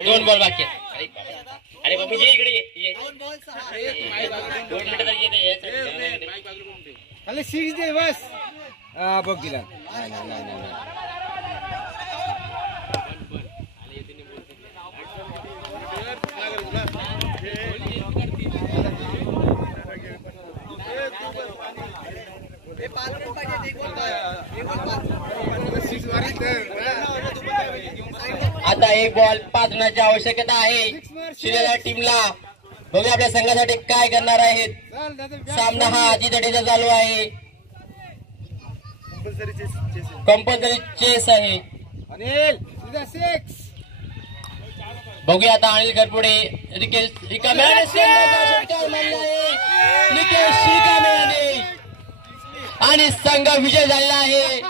दोन बॉल बाकी अरे बाबू ये इकडे ये 2 मिनिटं तर येते खाली 6 दे बस बघ दिला नाही आता एक बॉल 5 रनाची आवश्यकता आहे श्रीलंका टीमला. बघूया आपल्या संघासाठी काय करणार आहेत. सामना हा अजित जडेजा चालू आहे. कंपल्सरी चेस आहे. बघूया आता अनिल घरपुडे रिकाम्या आणि संघ विजय झालेला आहे.